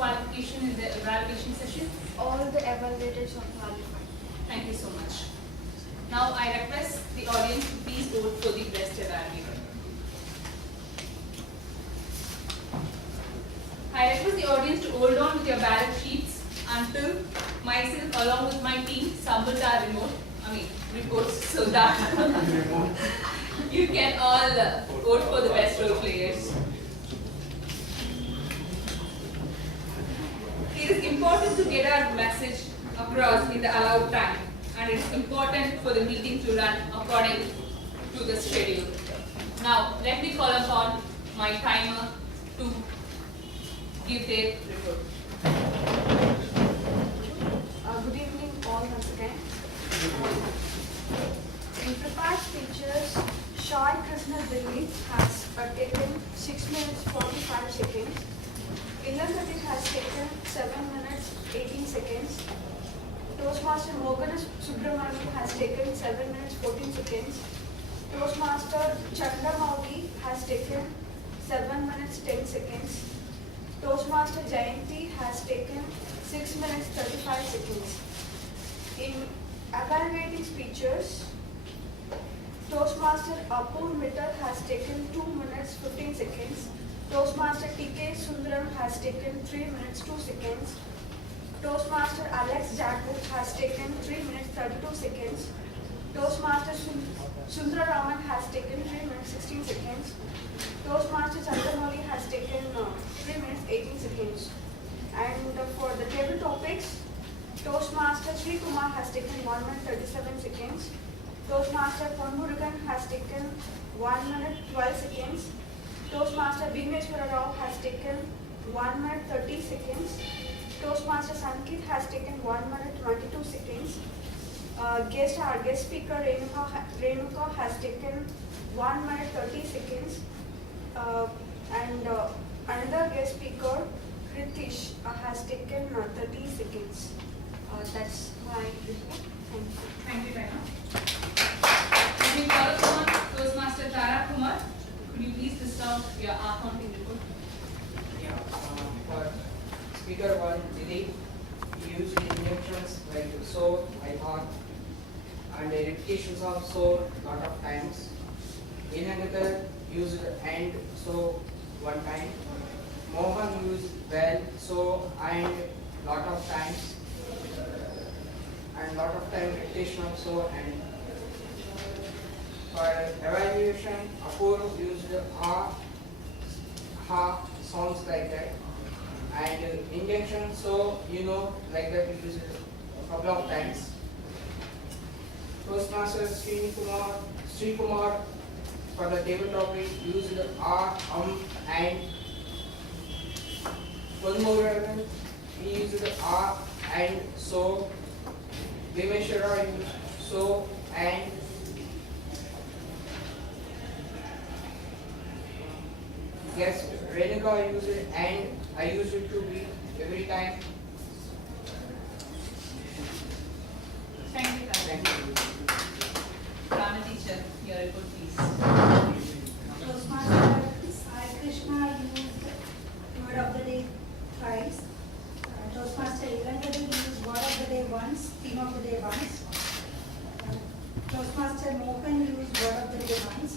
qualification in the evaluation session? All the evaluators are qualified. Thank you so much. Now I request the audience to please vote for the best evaluator. I request the audience to hold on with your ballot sheets until myself along with my team submit our reports so that you can all vote for the best role players. It is important to get our message across in the allowed time, and it is important for the meeting to run according to the schedule. Now, let me call upon my timer to give their report. Good evening all once again. In prepared speeches, Shai Krishna Dilli has taken 6 minutes 45 seconds. Ilan Satish has taken 7 minutes 18 seconds. Toastmaster Moganas Subramanian has taken 7 minutes 14 seconds. Toastmaster Chandramouli has taken 7 minutes 10 seconds. Toastmaster Jayanti has taken 6 minutes 35 seconds. In evaluating speeches, Toastmaster Apur Mittal has taken 2 minutes 15 seconds. Toastmaster TK Sundaram has taken 3 minutes 2 seconds. Toastmaster Alex Jacob has taken 3 minutes 32 seconds. Toastmaster Sundararaman has taken 3 minutes 16 seconds. Toastmaster Chandramouli has taken 3 minutes 18 seconds. And for the table topics, Toastmaster Sri Kumar has taken 1 minute 37 seconds. Toastmaster Ponmurugan has taken 1 minute 12 seconds. Toastmaster Bhimeshwara Rao has taken 1 minute 30 seconds. Toastmaster Sankit has taken 1 minute 22 seconds. Our guest speaker Renuka has taken 1 minute 30 seconds. And another guest speaker Kritish has taken 30 seconds. That's my report. Thank you. Thank you, Taina. Let me call upon Toastmaster Tara Kumar. Could you please list out your accounting report? For speaker 1, Dilip, he used injunctions like so, I thought, and repetitions of so lot of times. Inangatha used and so 1 time. Mohan used well, so and lot of times. And lot of time repetition of so and. For evaluation, Apur used ha, sounds like that. And injunction, so like that we use it a couple of times. Toastmaster Sri Kumar for the table topic used and. Ponmurugan, he used and so. Bhimeshwara used so and. Yes, Renuka used it and I used it to be every time. Thank you, Taina. Thank you. Rana teacher, your report please. Toastmaster Sai Krishna used word of the day thrice. Toastmaster Ilan used word of the day once, theme of the day once. Toastmaster Mohan used word of the day once.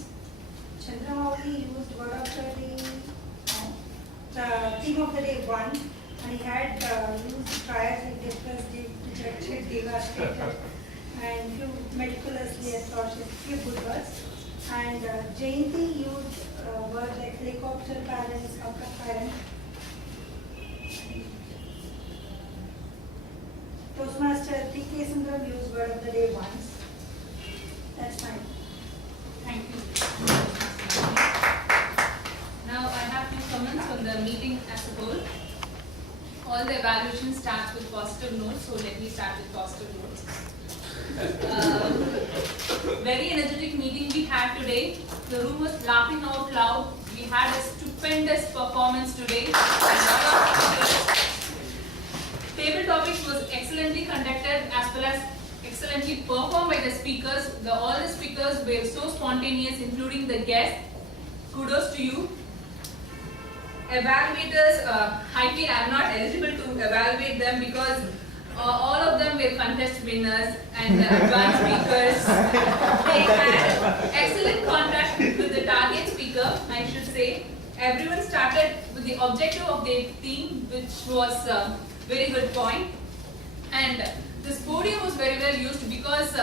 Chandramouli used word of the day, theme of the day one, and he had used trials like depressed, dejected, devastated, and few meticulously atrocious, few good words. And Jayanti used words like helicopter parents, parent. Toastmaster TK Sundaram used word of the day once. That's fine. Thank you. Now I have few comments on the meeting as a whole. All the evaluation starts with positive notes, so let me start with positive notes. Very energetic meeting we had today. The room was laughing out loud. We had a stupendous performance today. Table topics was excellently conducted as well as excellently performed by the speakers. All the speakers were so spontaneous, including the guests. Kudos to you. evaluators, I feel I'm not eligible to evaluate them because all of them were contest winners and advanced speakers. They had excellent contact with the target speaker, I should say. Everyone started with the objective of their team, which was a very good point. And this podium was very well used because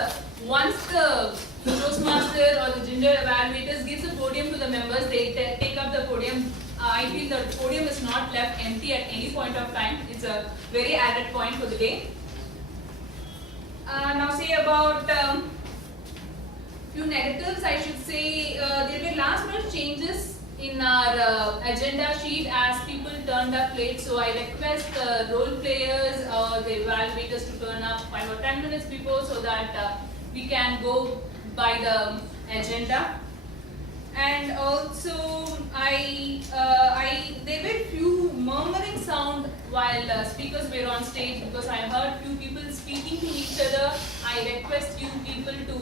once the Toastmaster or the gender evaluators gives the podium to the members, they take up the podium. I feel the podium is not left empty at any point of time. It's a very added point for the day. Now say about few negatives, I should say there were last minute changes in our agenda sheet as people turned up late. So I request the role players or the evaluators to turn up 5 or 10 minutes before so that we can go by the agenda. And also, there were few murmuring sound while speakers were on stage because I heard few people speaking to each other. I request you people to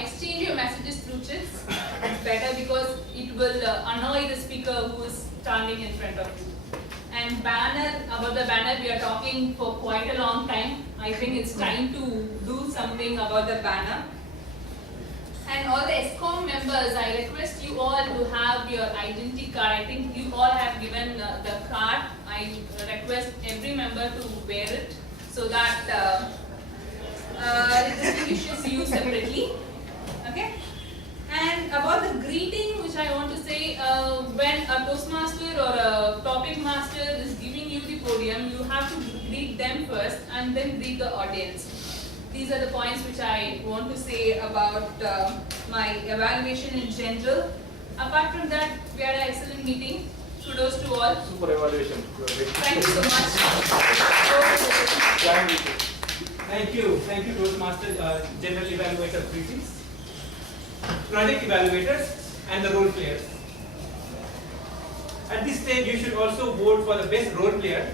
exchange your messages through chats. It's better because it will annoy the speaker who is standing in front of you. And about the banner, we are talking for quite a long time. I think it's time to do something about the banner. And all the ESCOM members, I request you all to have your identity card. I think you all have given the card. I request every member to wear it so that it distinguishes you separately. Okay? And about the greeting, which I want to say, when a Toastmaster or a topic master is giving you the podium, you have to greet them first and then greet the audience. These are the points which I want to say about my evaluation in general. Apart from that, we had an excellent meeting. Kudos to all. Super evaluation. Thank you so much. Thank you, Toastmaster, General Evaluator Briefings, Project Evaluators, and the role players. At this stage, you should also vote for the best role player.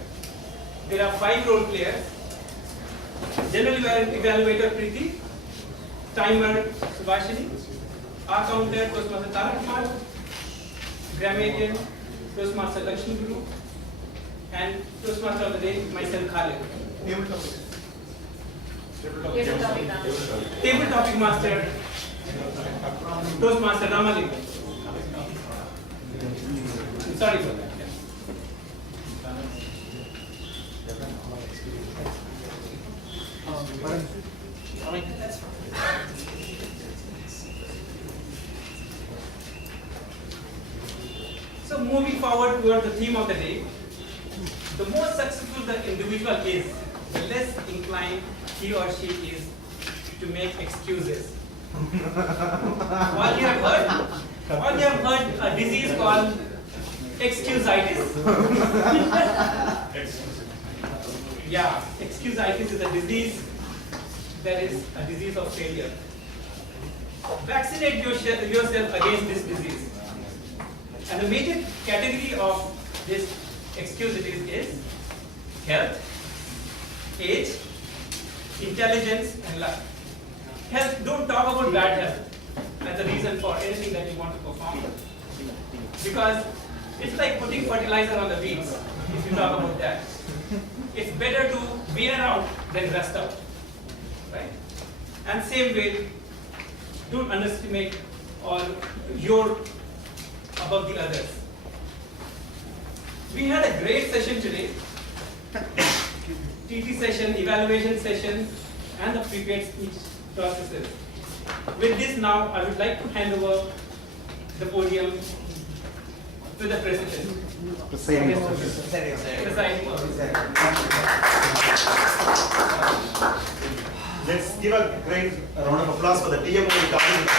There are 5 role players. General Evaluator Preeti, Timer Subhashini, Accounter Toastmaster Tarak, Grammarian Toastmaster Lakshmi Guru, and Toastmaster of the day myself Khalid. Table Topic Master Toastmaster Ramalingam. Sorry for that. So moving forward toward the theme of the day, the more successful the individual is, the less inclined he or she is to make excuses. All you have heard a disease called excusitis. Yeah, excusitis is a disease that is a disease of failure. Vaccinate yourself against this disease. And the major category of this excusitis is health, age, intelligence, and luck. Health, don't talk about bad health as a reason for anything that you want to perform. Because it's like putting fertilizer on the weeds, if you talk about that. It's better to wear out than rest out. Right? And same way, don't underestimate or you're above the others. We had a great session today. TT session, evaluation session, and the prepared speech processes. With this now, I would like to hand over the podium to the president. Presiding officer. Let's give a great round of applause for the TMO government.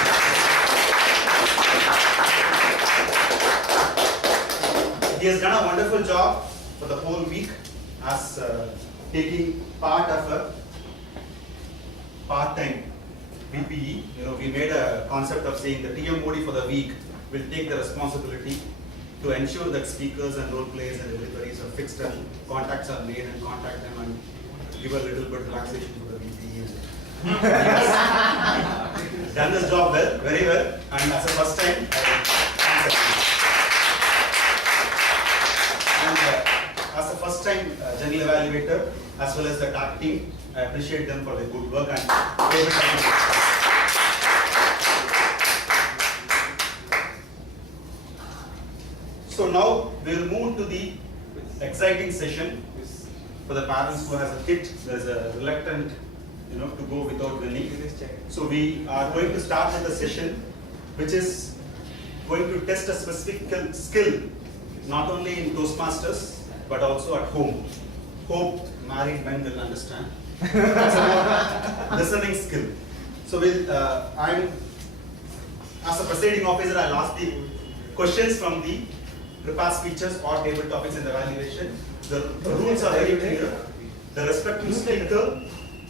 He has done a wonderful job for the whole week as taking part of a part-time PPE. You know, we made a concept of saying the TMOD for the week will take the responsibility to ensure that speakers and role players and everybody are fixed and contacts are made and contact them and give a little bit relaxation to the VP. Done this job well, very well, and as a first time, thanks everyone. time general evaluator as well as the TAC team. I appreciate them for their good work and table topics. So now we'll move to the exciting session for the parents who has a kid. There's a reluctant, to go without winning. So we are going to start with a session which is going to test a specific skill, not only in Toastmasters but also at home. Hope married men will understand. That's about listening skill. So as a presiding officer, I'll ask the questions from the prepared speeches or table topics in the evaluation. The rules are very clear. The respective speaker,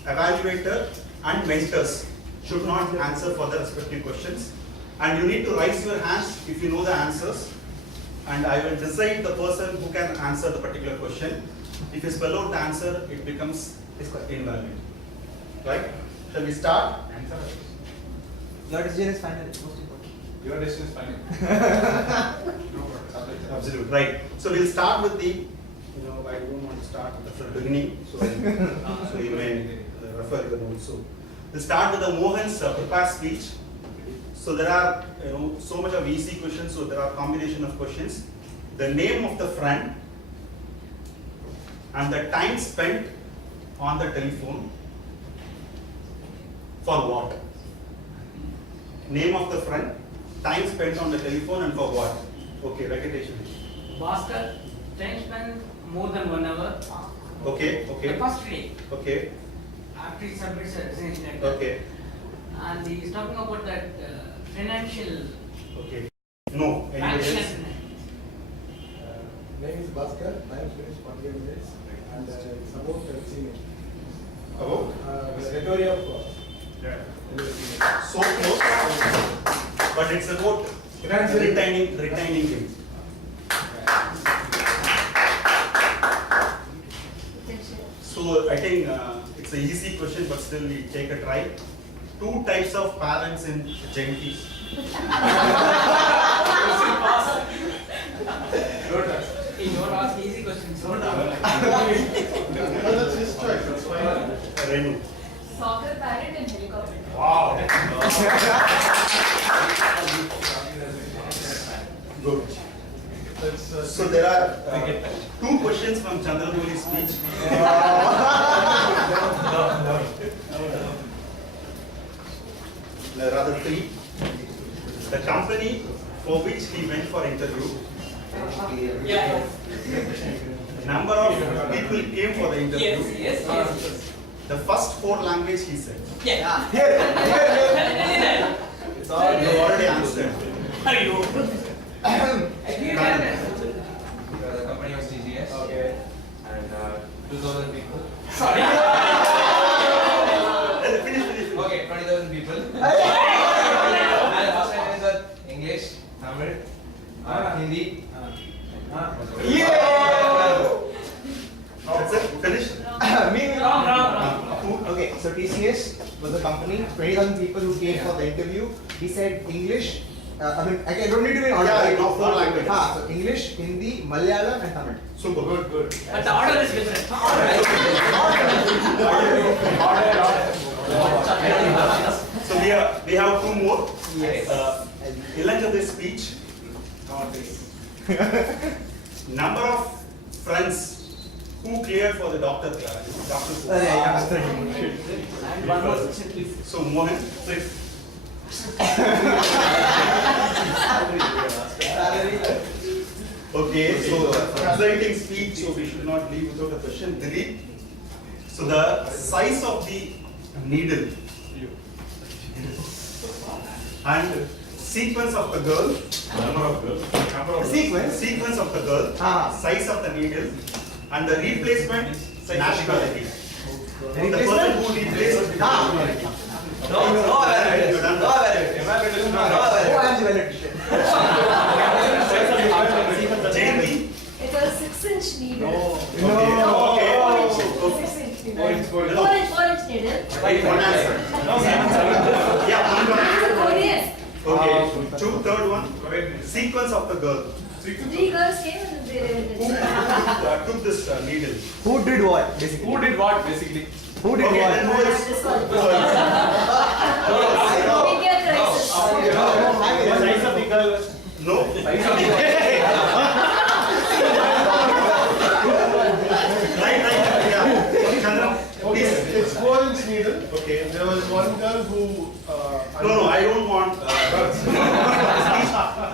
evaluator and mentors should not answer for the respective questions. And you need to raise your hands if you know the answers. And I will decide the person who can answer the particular question. If you spell out the answer, it becomes invalid. Right? Shall we start? Your decision is final. It's most important. Your decision is final. Absolutely. Right. So we'll start with the, I don't want to start with the beginning, so you may refer the notes. So we'll start with the Mohan's prepared speech. So there are, so much of easy questions. So there are combination of questions. The name of the friend and the time spent on the telephone for what? Name of the friend, time spent on the telephone and for what? Okay, recognition. Bhaskar, time spent more than 1 hour. Okay, The okay, first day, okay, after he submits a resignation letter. okay, And he is talking about that financial. okay. No, anybody else? Name is Bhaskar, time finished 48 minutes, and it's about senior. About? Rhetoric of So close, but it's about retaining him. So I think it's an easy question, but still we take a try. 2 types of parents in Jayanti. You don't ask easy questions. Don't ask. That's his choice, that's fine. Renu. Soccer parent and helicopter. Wow. Good. So there are 2 questions from Chandramouli speech. Rather 3. The company for which he went for interview. Yeah. Number of people came for the interview. Yes. The first 4 language he said. Yeah. It's You already answered. You. The company was TGS. Okay. And 2,000 people. Sorry. Finish. Okay, 20,000 people. And the first language was English, Tamil, Hindi. That's it. Finish. Wrong. Okay, so TCS was a company, 20,000 people who came for the interview. He said English, I don't need to be in order. Yeah, right? no, 4 languages. So English, Hindi, Malayalam and Tamil. Super. Good. But the order is different. So we have 2 more. Yes. Ilanga's speech. Number of friends who cleared for the doctor class. And one more question, please. So Mohan, please. Okay, so exciting speech, so we should not leave without a question. Delete. So the size of the needle and sequence of the girl, sequence of the girl, size of the needle, and the replacement nationality. The person who replaced nationality. Jayanti. It was 6-inch needle. Okay. 6-inch needle. Points. 4-inch needle. One answer. Yeah, one answer. Korean. Okay. 2, third one. Sequence of the girl. 3 girls came and took this needle? Who did what, basically? Who did what basically? Who did Okay, what? then who is? India crisis. Size of the girl. No. Right. Yeah. Chandra, please. It's 4 inch needle. Okay. There was one girl who. No, I don't want.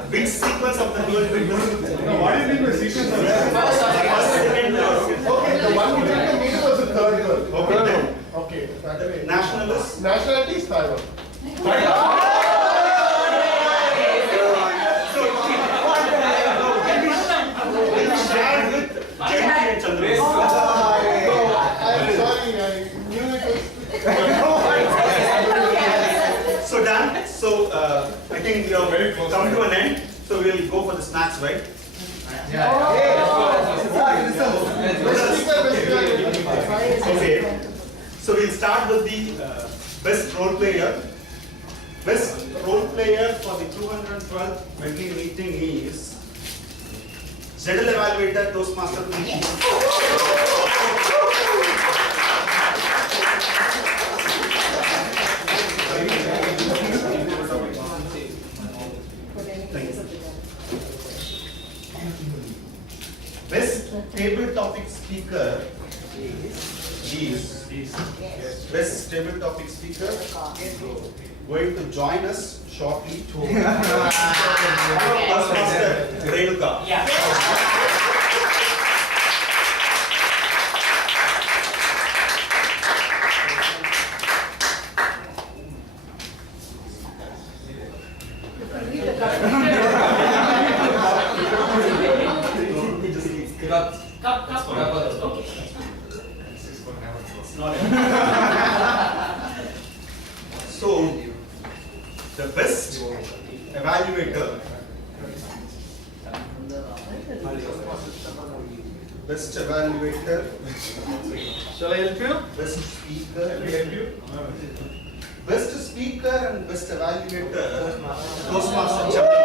Which sequence of the girl will do? No, what do you mean by sequence? First, second, third. Okay, the one who took the needle was the third girl. Okay, then. Okay. Nationalist. Nationality is Taiwan. Share with Jayanti and Chandra. I'm sorry, I knew it was. So done. So I think we have come to an end. So we'll go for the snacks, right? Okay. So we'll start with the best role player. Best role player for the 212th Medley meeting is General Evaluator Toastmaster P. Best table topic speaker is best table topic speaker going to join us shortly. Toastmaster Renuka. So, the best evaluator, best evaluator, Shall I help you? best speaker, Let me help you. best speaker and best evaluator, Toastmaster Chandra.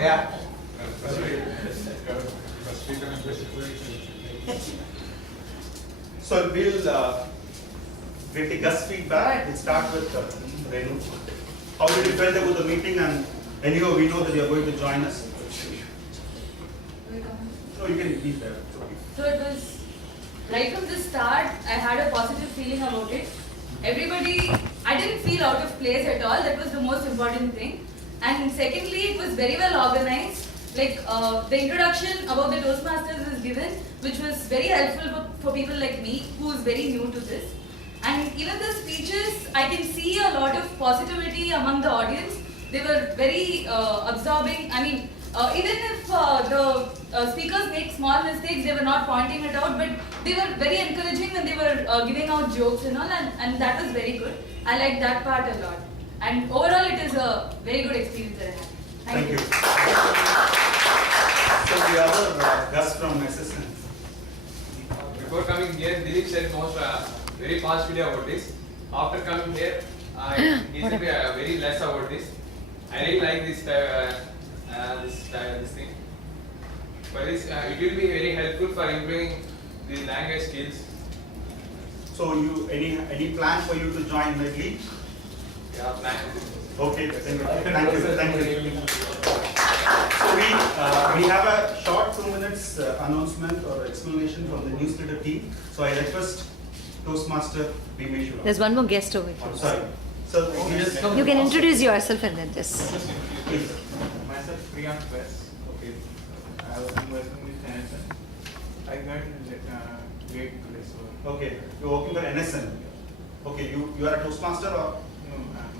Yeah. So we'll get a Gus feedback. We'll start with Renu. How did you felt about the meeting? And anyhow, we know that you are going to join us. So you can be there. It's okay. So it was right from the start, I had a positive feeling about it. Everybody, I didn't feel out of place at all. That was the most important thing. And secondly, it was very well organized. Like the introduction about the Toastmasters is given, which was very helpful for people like me, who is very new to this. And even the speeches, I can see a lot of positivity among the audience. They were very absorbing. I mean, even if the speakers make small mistakes, they were not pointing it out, but they were very encouraging and they were giving out jokes and all, and that was very good. I liked that part a lot. And overall, it is a very good experience that I had. Thank you. So the other Gus from SSN. Before coming here, Dilip said most very positively about this. After coming here, I listened very less about this. I really like this this thing. But this it will be very helpful for improving the language skills. So you any plan for you to join Medley? Yeah, plan. Okay, thank you. So we have a short 2 minutes announcement or explanation from the newsletter team. So I request Toastmaster Bhimeshwara. There's one more guest over here. I'm sorry. So You can introduce yourself and then just. please. Myself, Priyank West. Okay. I was working with NSN. I got great today, so. Okay, you're working for NSN. Okay, you are a Toastmaster or? No, I'm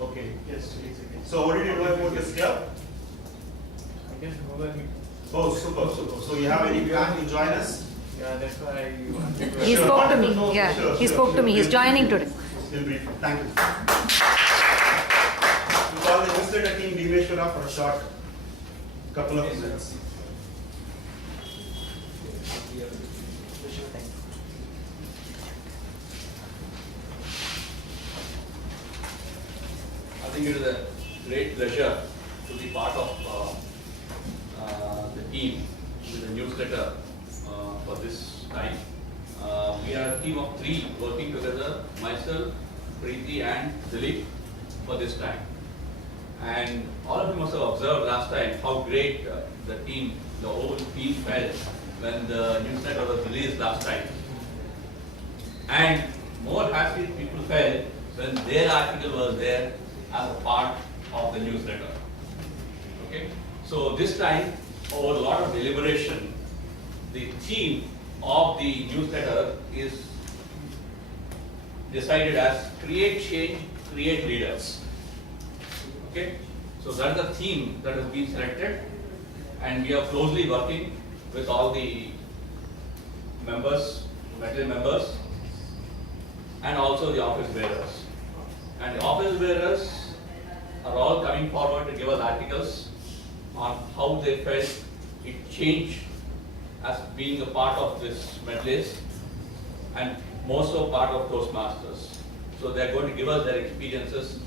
Okay. yes, it's okay. So what did you know about this club? I just Google me. Oh, super. So you have any plan to join us? Yeah, that's why you wanted to. He Sure. spoke to me. Sure, Yeah, sure, he sure, spoke to sure. me. He's joining today. We'll brief you. Thank you. We call the newsletter team Bhimeshwara for a short couple of minutes. I think it is a great pleasure to be part of the team with the newsletter for this time. We are a team of 3 working together, myself, Preeti and Dilip for this time. And all of you must have observed last time how great the whole team felt when the newsletter was released last time. And more happy people felt when their article was there as a part of the newsletter. Okay? So this time, over a lot of deliberation, the theme of the newsletter is decided as create change, create leaders. Okay? So that's the theme that has been selected, and we are closely working with all the members, material members, and also the office bearers. And the office bearers are all coming forward to give us articles on how they felt it changed as being a part of this medlist and most of part of Toastmasters. So they are going to give us their experiences,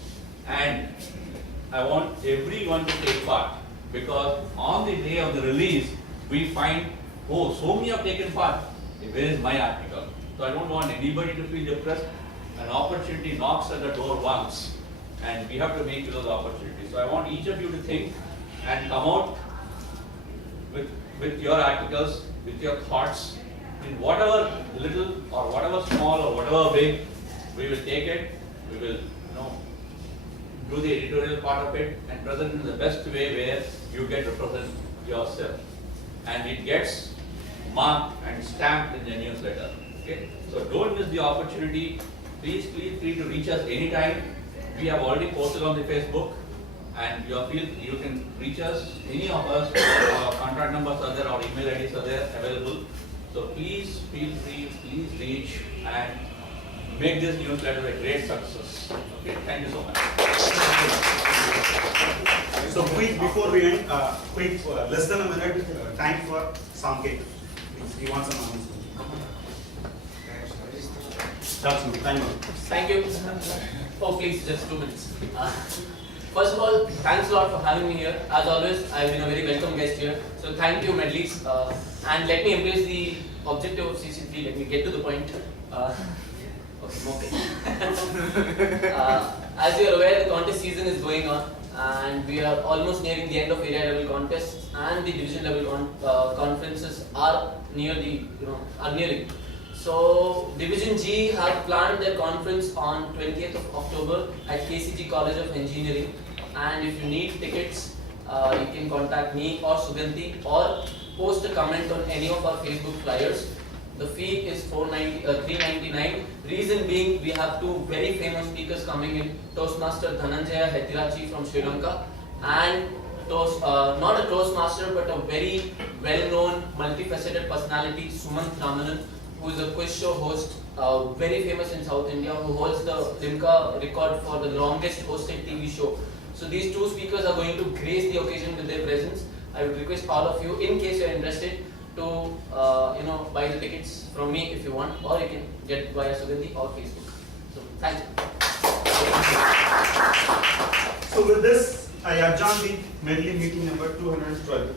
and I want everyone to take part, because on the day of the release we find, oh, so many have taken part, where is my article? So I don't want anybody to feel depressed. An opportunity knocks at the door once, and we have to make use of the opportunity. So I want each of you to think and come out with your articles, with your thoughts, in whatever little or whatever small or whatever big. We will take it, we will do the editorial part of it and present in the best way where you get to present yourself. And it gets marked and stamped in the newsletter. Okay? So don't miss the opportunity. Please feel free to reach us anytime. We have already posted on the Facebook, and you can reach us, any of us. Our contact numbers are there, our email IDs are there available. So please feel free, please reach and make this newsletter a great success. Okay, thank you so much. So quick before we end, less than a minute, time for Samket. Please, he wants some announcement. Thank you. Oh, please, just 2 minutes. First of all, thanks a lot for having me here. As always, I've been a very welcome guest here. So thank you, Medleys. And let me embrace the objective of CC3. Let me get to the point. Okay. As you are aware, the contest season is going on, and we are almost nearing the end of area level contests, and the division level conferences are nearing. So Division G have planned their conference on 20th of October at KCG College of Engineering, and if you need tickets, you can contact me or Suganti, or post a comment on any of our Facebook flyers. The fee is $399. Reason being, we have 2 very famous speakers coming in: Toastmaster Dhananjaya Hetirachi from Sri Lanka, and not a Toastmaster but a very well-known, multifaceted personality, Sumant Ramanan, who is a quiz show host, very famous in South India, who holds the Limca record for the longest hosted TV show. So these 2 speakers are going to grace the occasion with their presence. I would request all of you, in case you are interested, to buy the tickets from me if you want, or you can get via Sugandhi or Facebook. So thank you. So with this, I adjourn the Medley meeting number 212.